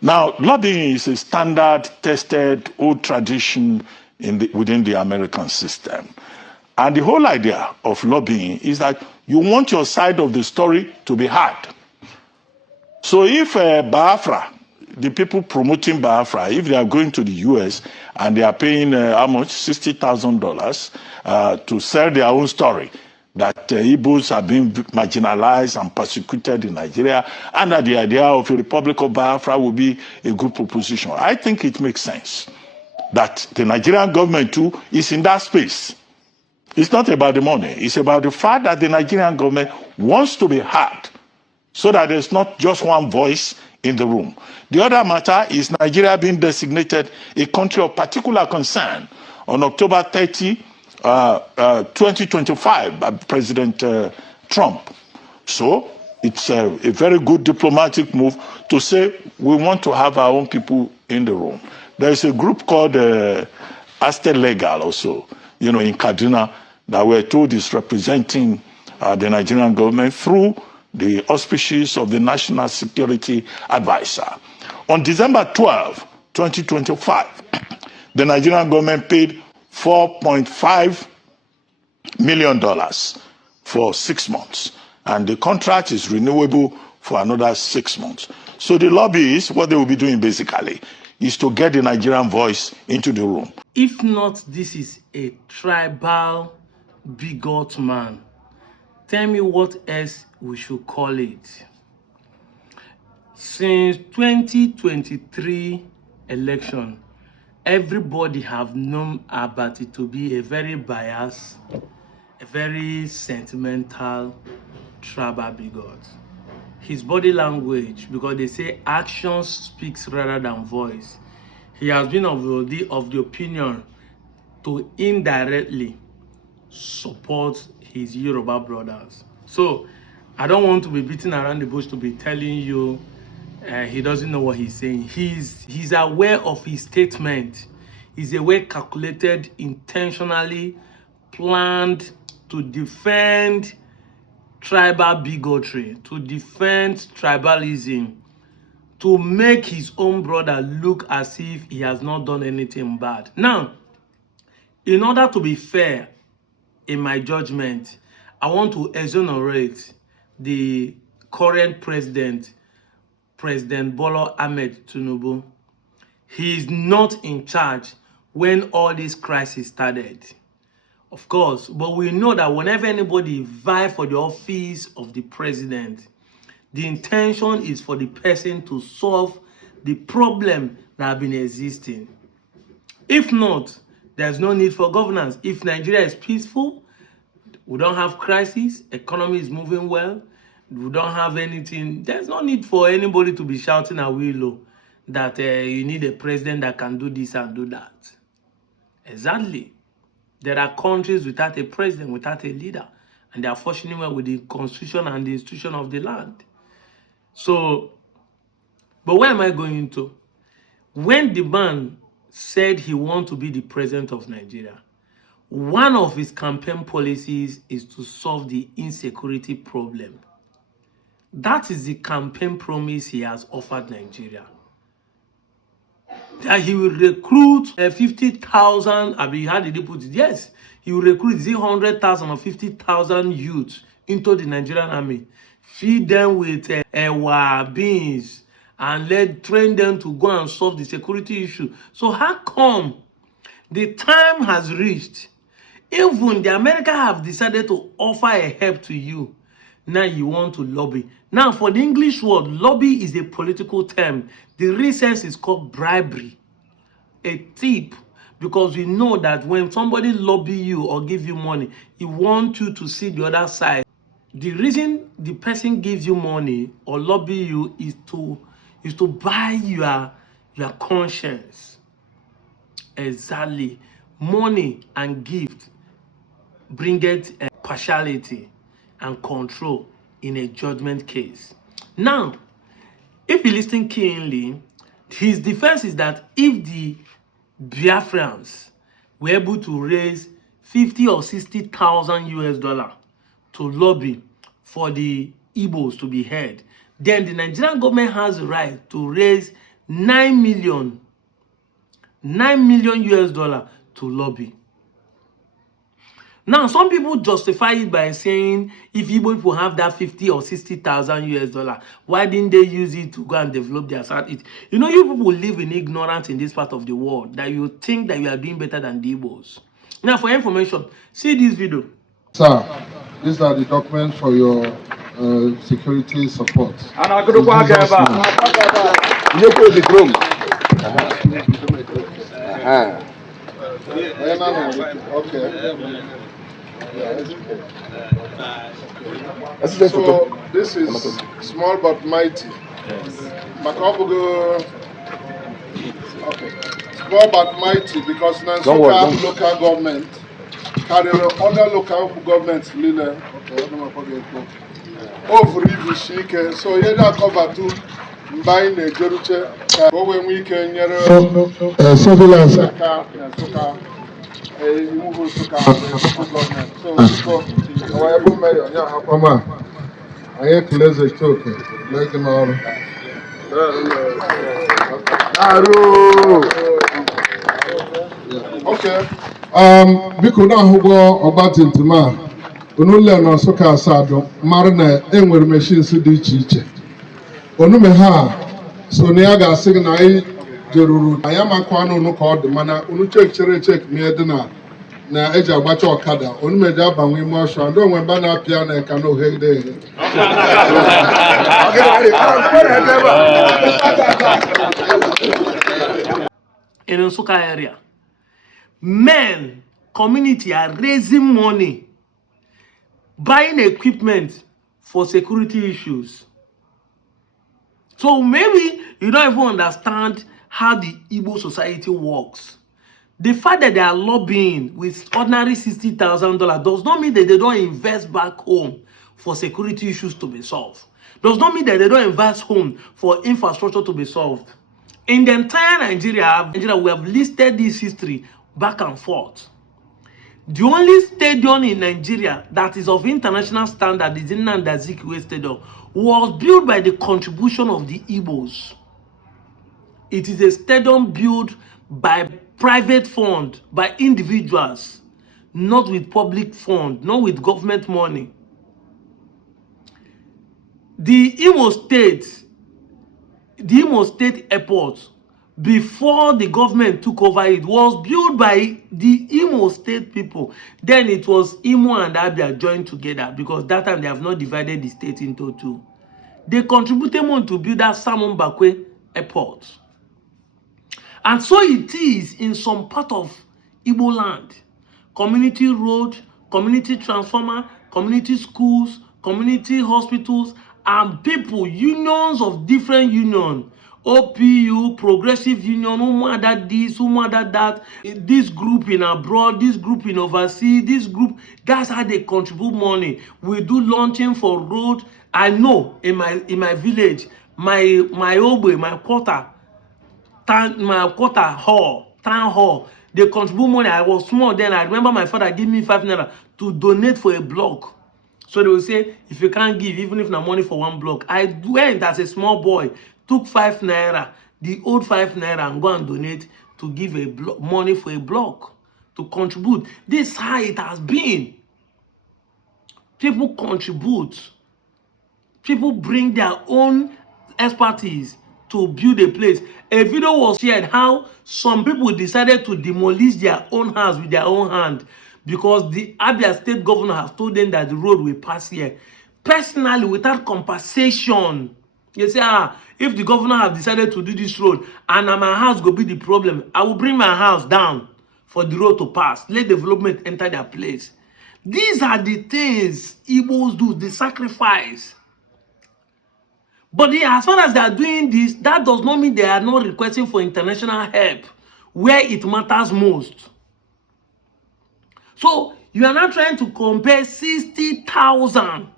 Now, lobbying is a standard, tested, old tradition within the American system. And the whole idea of lobbying is that you want your side of the story to be heard. So if Biafra, the people promoting Biafra, if they are going to the US and they are paying how much? $60,000 to sell their own story, that Igbos are being marginalized and persecuted in Nigeria, and that the idea of a Republic of Biafra will be a good proposition. I think it makes sense that the Nigerian government too is in that space. It's not about the money. It's about the fact that the Nigerian government wants to be heard so that there's not just one voice in the room. The other matter is Nigeria being designated a country of particular concern on October 30, 2025 by President Trump. So it's a very good diplomatic move to say we want to have our own people in the room. There's a group called Aster Legal also, in Kaduna, that we're told is representing the Nigerian government through the auspices of the National Security Advisor. On December 12, 2025, the Nigerian government paid $4.5 million for 6 months, and the contract is renewable for another 6 months. So the lobbyists, what they will be doing basically, is to get the Nigerian voice into the room. If not, this is a tribal bigot man. Tell me what else we should call it. Since 2023 election, everybody have known about it to be a very biased, a very sentimental tribal bigot. His body language, because they say action speaks rather than voice. He has been of the opinion to indirectly support his Yoruba brothers. So I don't want to be beating around the bush to be telling you he doesn't know what he's saying. He's aware of his statement. He's aware, calculated, intentionally planned to defend tribal bigotry, to defend tribalism, to make his own brother look as if he has not done anything bad. Now, in order to be fair, in my judgment, I want to exonerate the current president, President Bola Ahmed Tinubu. He is not in charge when all this crisis started. Of course, but we know that whenever anybody vie for the office of the president, the intention is for the person to solve the problem that have been existing. If not, there's no need for governance. If Nigeria is peaceful, we don't have crisis, economy is moving well, we don't have anything, there's no need for anybody to be shouting at Willow that you need a president that can do this and do that. Exactly. There are countries without a president, without a leader, and they are functioning well with the constitution and the institution of the land. So, but where am I going to? When the man said he wants to be the president of Nigeria, one of his campaign policies is to solve the insecurity problem. That is the campaign promise he has offered Nigeria. That he will recruit 50,000, how did he put it? Yes, he will recruit 100,000 or 50,000 youths into the Nigerian army, feed them with beans, and train them to go and solve the security issue. So how come the time has reached, even the America have decided to offer a help to you, now you want to lobby? Now, for the English word, lobby is a political term. The real sense is called bribery, a tip, because we know that when somebody lobby you or give you money, he wants you to see the other side. The reason the person gives you money or lobby you is to buy your conscience. Exactly. Money and gift bringeth partiality and control in a judgment case. Now, if you listen keenly, his defense is that if the Biafrans were able to raise 50 or 60,000 US dollars to lobby for the Igbos to be heard, then the Nigerian government has the right to raise 9 million US dollar to lobby. Now, some people justify it by saying if Igbo people have that 50 or 60,000 US dollar, why didn't they use it to go and develop their south? You know, you people live in ignorance in this part of the world that you think that you are doing better than the Igbos. Now, for information, see this video. Sir, these are the documents for your security support. And I could walk you put the groom. Okay. So this is small but mighty. Yes. Okay. Small but mighty because Nansuka local government carry other local governments. Over Shike, so you don't cover to buy the Jeruche. When we can surveillance. Okay. Biko na hugo obatintima. Onule no soka asado marina enwere machines dị iche iche. Onume ha so ne aga asị na anyị jeruru anya makwa unu ka ọ dị mana unu check na edina na eji agbacha ọkada onume dị abanwe ime ọsọ ndị onwe mba na-apịa na eka na ohegide in Nsukka area, men, community are raising money, buying equipment for security issues. So maybe you don't even understand how the Igbo society works. The fact that they are lobbying with ordinary $60,000 does not mean that they don't invest back home for security issues to be solved. Does not mean that they don't invest home for infrastructure to be solved. In the entire Nigeria, we have listed this history back and forth. The only stadium in Nigeria that is of international standard is in Ndigbo Stadium, was built by the contribution of the Igbos. It is a stadium built by private fund, by individuals, not with public fund, not with government money. The Imo State airport, before the government took over, it was built by the Imo State people. Then it was Imo and Abia joined together because that time they have not divided the state into two. They contributed money to build that Salmon Bakwe airport. And so it is in some part of Igbo land. Community road, community transformer, community schools, community hospitals, and people, unions of different unions, OPU, Progressive Union, Umada this, Umada that, this group in abroad, this group in overseas, this group, that's how they contribute money. We do launching for road. I know in my village, my Ogbe, my quarter hall, town hall, they contribute money. I was small then. I remember my father gave me 5 naira to donate for a block. So they will say, if you can't give, even if not money for 1 block. I went as a small boy, took 5 naira, the old 5 naira, and go and donate to give a money for a block, to contribute. This is how it has been. People contribute. People bring their own expertise to build a place. A video was shared how some people decided to demolish their own house with their own hand because the Abia state governor has told them that the road will pass here. Personally, without compensation. You say, if the governor has decided to do this road and my house will be the problem, I will bring my house down for the road to pass. Let development enter their place. These are the things Igbos do, the sacrifice. But as far as they are doing this, that does not mean they are not requesting for international help where it matters most. So you are not trying to compare 60,000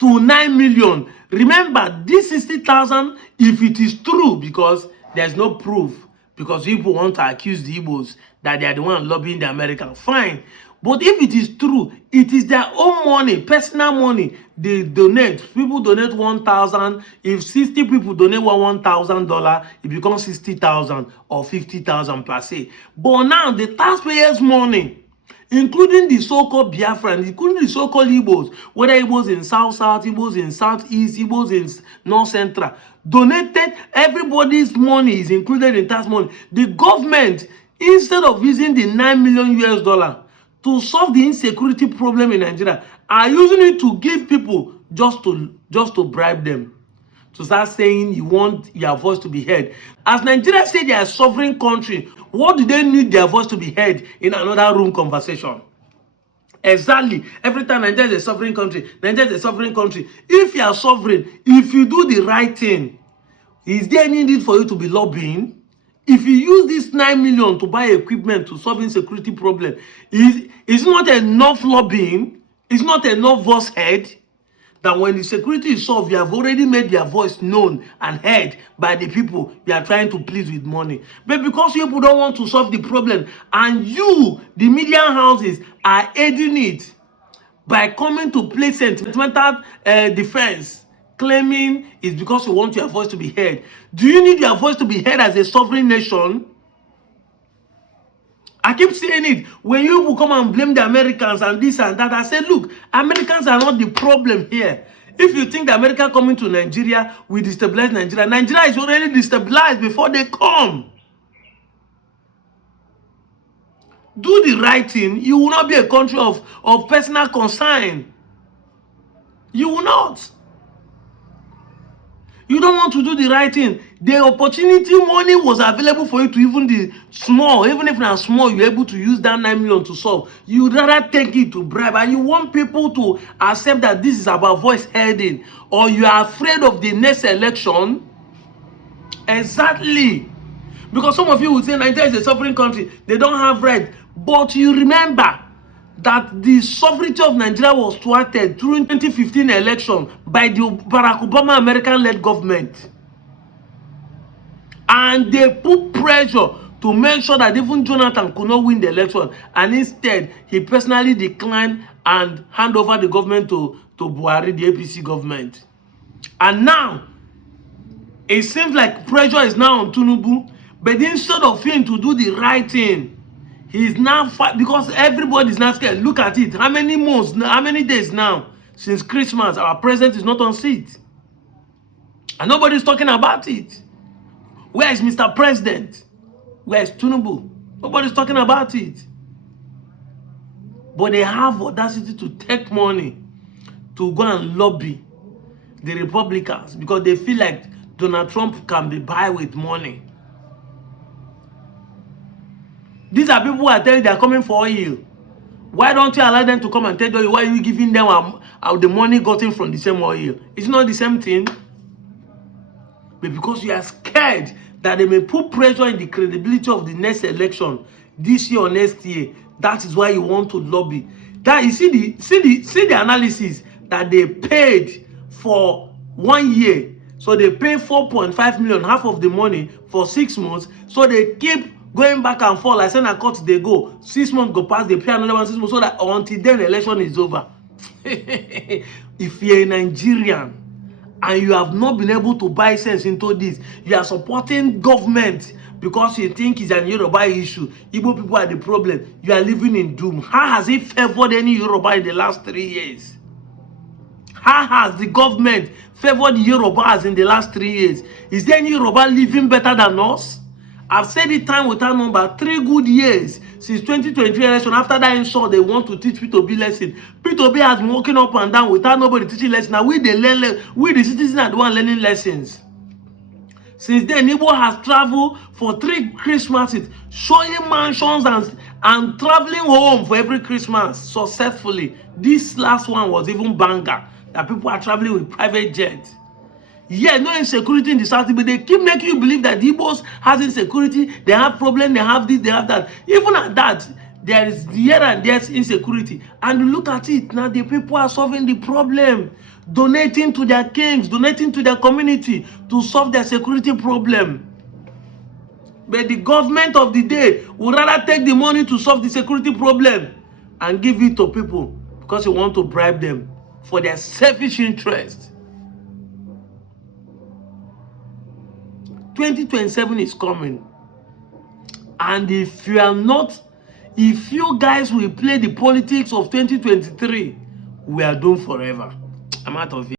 to 9 million. Remember, this 60,000, if it is true, because there's no proof, because people want to accuse the Igbos that they are the one lobbying the Americans, fine. But if it is true, it is their own money, personal money. They donate. People donate 1,000. If 60 people donate $1,000, it becomes 60,000 or 50,000 per se. But now the taxpayers' money, including the so-called Biafrans, including the so-called Igbos, whether Igbos in South-South, Igbos in South-East, Igbos in North-Central, donated. Everybody's money is included in tax money. The government, instead of using the $9 million to solve the insecurity problem in Nigeria, are using it to give people just to bribe them, to start saying you want your voice to be heard. As Nigeria say they are a sovereign country, what do they need their voice to be heard in another room conversation? Exactly. Every time Nigeria is a sovereign country, Nigeria is a sovereign country. If you are sovereign, if you do the right thing, is there any need for you to be lobbying? If you use this 9 million to buy equipment to solve insecurity problem, is not enough lobbying? Is not enough voice heard? That when the security is solved, you have already made their voice known and heard by the people you are trying to please with money. But because people don't want to solve the problem, and you, the media houses, are aiding it by coming to play sentimental defense, claiming it's because you want your voice to be heard. Do you need your voice to be heard as a sovereign nation? I keep saying it. When you will come and blame the Americans and this and that, I say, look, Americans are not the problem here. If you think the America coming to Nigeria will destabilize Nigeria, Nigeria is already destabilized before they come. Do the right thing. You will not be a country of personal concern. You will not. You don't want to do the right thing. The opportunity money was available for you to even the small, even if not small, you're able to use that 9 million to solve. You would rather take it to bribe, and you want people to accept that this is about voice heading, or you are afraid of the next election. Exactly. Because some of you will say Nigeria is a sovereign country, they don't have right. But you remember that the sovereignty of Nigeria was thwarted during 2015 election by the Barack Obama American-led government. And they put pressure to make sure that even Jonathan could not win the election. And instead, he personally declined and hand over the government to Buhari, the APC government. And now, it seems like pressure is now on Tinubu. But instead of him to do the right thing, he's now because everybody is now scared. Look at it. How many months, how many days now since Christmas our president is not on seat? And nobody's talking about it. Where is Mr. President? Where is Tinubu? Nobody's talking about it. But they have audacity to take money to go and lobby the Republicans because they feel like Donald Trump can be bought with money. These are people who are telling they are coming for oil. Why don't you allow them to come and tell you why are you giving them the money gotten from the same oil? It's not the same thing. But because you are scared that they may put pressure in the credibility of the next election this year or next year, that is why you want to lobby. That you see the analysis that they paid for 1 year. So they pay 4.5 million, half of the money for 6 months. So they keep going back and forth. Like saying a court they go 6 months go past, they pay another 1 6 months, so that until then the election is over. If you're a Nigerian and you have not been able to buy sense into this, you are supporting government because you think it's an Yoruba issue. Igbo people are the problem. You are living in doom. How has it favored any Yoruba in the last 3 years? How has the government favored the Yorubas in the last 3 years? Is there any Yoruba living better than us? I've said it time without number, 3 good years since 2023 election. After that insult, they want to teach P2B lesson. P2B has been walking up and down without nobody teaching lessons. Now we the citizens are the one learning lessons. Since then, Ndigbo has traveled for 3 Christmases, showing mansions and traveling home for every Christmas successfully. This last one was even banger, that people are traveling with private jets. Yeah, no insecurity in the south, but they keep making you believe that the Igbos has insecurity, they have problem, they have this, they have that. Even at that, there is here and there's insecurity. And look at it, now the people are solving the problem, donating to their kings, donating to their community to solve their security problem. But the government of the day would rather take the money to solve the security problem and give it to people because you want to bribe them for their selfish interest. 2027 is coming. And if you guys will play the politics of 2023, we are doomed forever. I'm out of here.